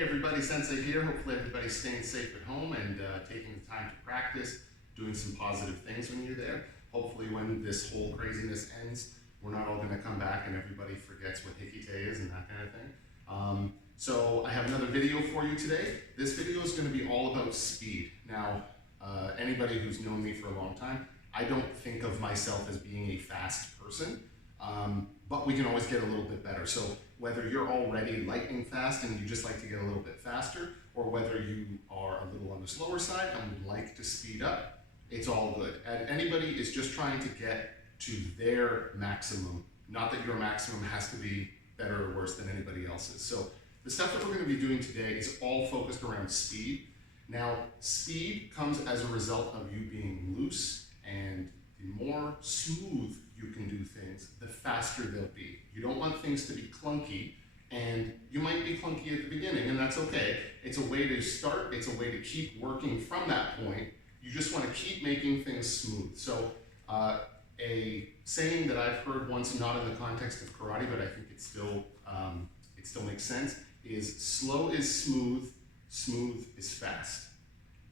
Hey everybody, Sensei here. Hopefully everybody's staying safe at home and taking the time to practice, doing some positive things when you're there. Hopefully when this whole craziness ends, we're not all going to come back and everybody forgets what Hikite is and that kind of thing. So I have another video for you today. This video is going to be all about speed. Now, anybody who's known me for a long time, I don't think of myself as being a fast person, but we can always get a little bit better. So whether you're already lightning fast and you just like to get a little bit faster, or whether you are a little on the slower side and would like to speed up, it's all good. And anybody is just trying to get to their maximum, not that your maximum has to be better or worse than anybody else's. So the stuff that we're going to be doing today is all focused around speed. Now, speed comes as a result of you being loose, and the more smooth you can do things, the faster they'll be. You don't want things to be clunky, and you might be clunky at the beginning, and that's okay. It's a way to start, it's a way to keep working from that point. You just want to keep making things smooth. So a saying that I've heard once, not in the context of karate, but I think it still makes sense, is slow is smooth, smooth is fast.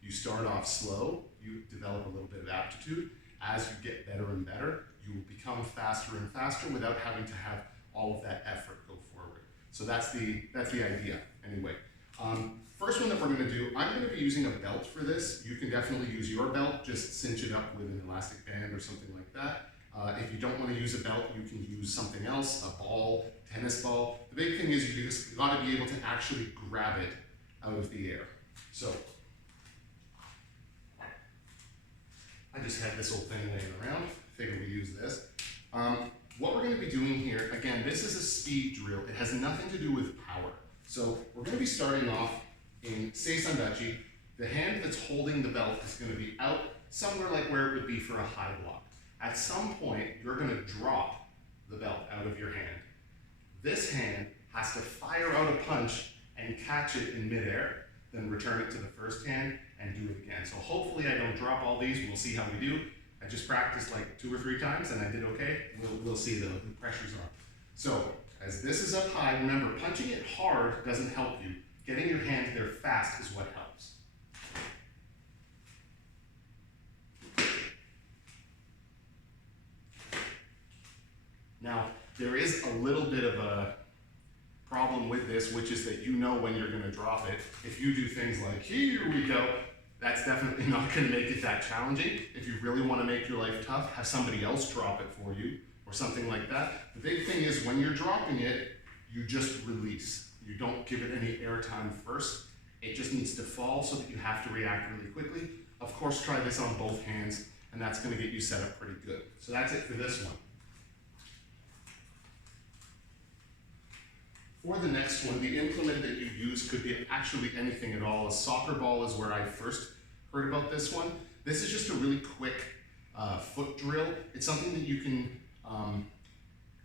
You start off slow, you develop a little bit of aptitude. As you get better and better, you will become faster and faster without having to have all of that effort go forward. So that's the idea, anyway. First one that we're going to do, I'm going to be using a belt for this. You can definitely use your belt, just cinch it up with an elastic band or something like that. If you don't want to use a belt, you can use something else, a ball, tennis ball. The big thing is you just got to be able to actually grab it out of the air. So I just had this old thing laying around. Figured we use this. What we're going to be doing here, again, this is a speed drill. It has nothing to do with power. So we're going to be starting off in Seisandachi. The hand that's holding the belt is going to be out somewhere like where it would be for a high block. At some point, you're going to drop the belt out of your hand. This hand has to fire out a punch and catch it in midair, then return it to the first hand and do it again. So hopefully I don't drop all these. We'll see how we do. I just practiced like 2 or 3 times and I did okay. We'll see though, the pressure's on. So as this is up high, remember, punching it hard doesn't help you. Getting your hand there fast is what helps. Now, there is a little bit of a problem with this, which is that you know when you're going to drop it. If you do things like, here we go, that's definitely not going to make it that challenging. If you really want to make your life tough, have somebody else drop it for you or something like that. The big thing is when you're dropping it, you just release. You don't give it any airtime first. It just needs to fall so that you have to react really quickly. Of course, try this on both hands, and that's going to get you set up pretty good. So that's it for this one. For the next one, the implement that you use could be actually anything at all. A soccer ball is where I first heard about this one. This is just a really quick foot drill. It's something that you can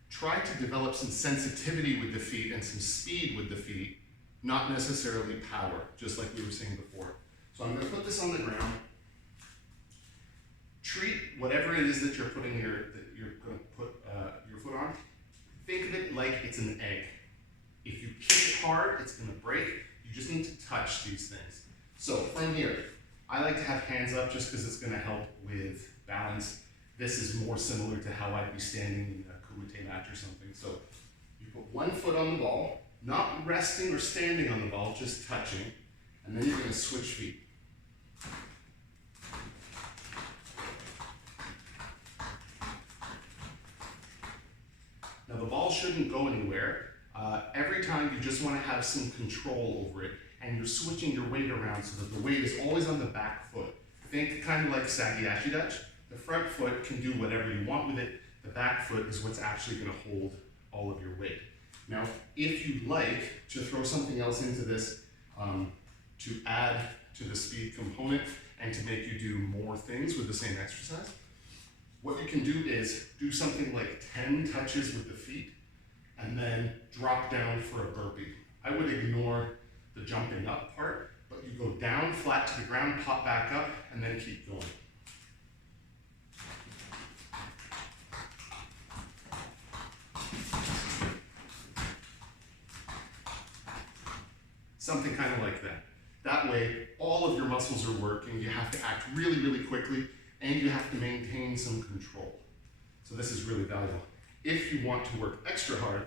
try to develop some sensitivity with the feet and some speed with the feet, not necessarily power, just like we were saying before. So I'm going to put this on the ground. Treat whatever it is that you're going to put your foot on. Think of it like it's an egg. If you kick it hard, it's going to break. You just need to touch these things. So from here, I like to have hands up just because it's going to help with balance. This is more similar to how I'd be standing in a kumite match or something. So you put one foot on the ball, not resting or standing on the ball, just touching, and then you're going to switch feet. Now the ball shouldn't go anywhere. Every time you just want to have some control over it, and you're switching your weight around so that the weight is always on the back foot. Think kind of like Sagi Ashidachi. The front foot can do whatever you want with it. The back foot is what's actually going to hold all of your weight. Now, if you'd like to throw something else into this to add to the speed component and to make you do more things with the same exercise, what you can do is do something like 10 touches with the feet and then drop down for a burpee. I would ignore the jumping up part, but you go down flat to the ground, pop back up, and then keep going. Something kind of like that. That way, all of your muscles are working, you have to act really, really quickly, and you have to maintain some control. So this is really valuable. If you want to work extra hard,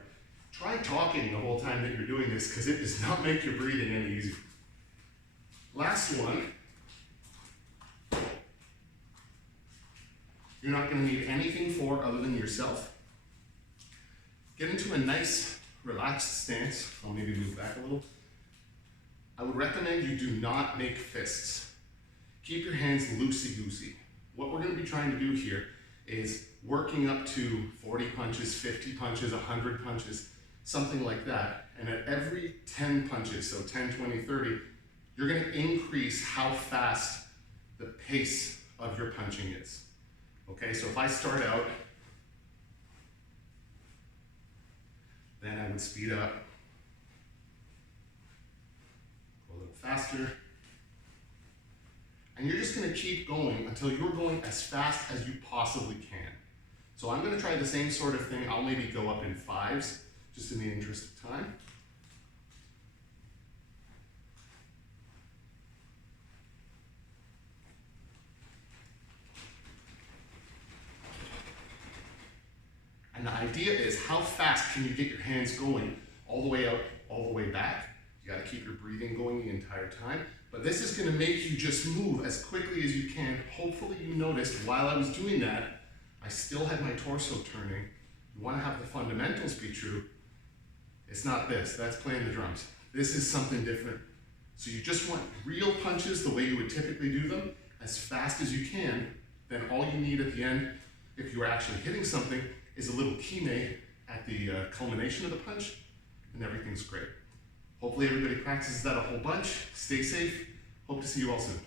try talking the whole time that you're doing this, because it does not make your breathing any easier. Last one. You're not going to need anything for other than yourself. Get into a nice, relaxed stance. I'll maybe move back a little. I would recommend you do not make fists. Keep your hands loosey-goosey. What we're going to be trying to do here is working up to 40 punches, 50 punches, 100 punches, something like that. And at every 10 punches, so 10, 20, 30, you're going to increase how fast the pace of your punching is. Okay, so if I start out, then I would speed up, go a little faster, and you're just going to keep going until you're going as fast as you possibly can. So I'm going to try the same sort of thing. I'll maybe go up in 5s, just in the interest of time. And the idea is, how fast can you get your hands going all the way out, all the way back? You got to keep your breathing going the entire time. But this is going to make you just move as quickly as you can. Hopefully you noticed while I was doing that, I still had my torso turning. You want to have the fundamentals be true. It's not this, that's playing the drums. This is something different. So you just want real punches the way you would typically do them, as fast as you can. Then all you need at the end, if you're actually hitting something, is a little kime at the culmination of the punch, and everything's great. Hopefully everybody practices that a whole bunch. Stay safe. Hope to see you all soon.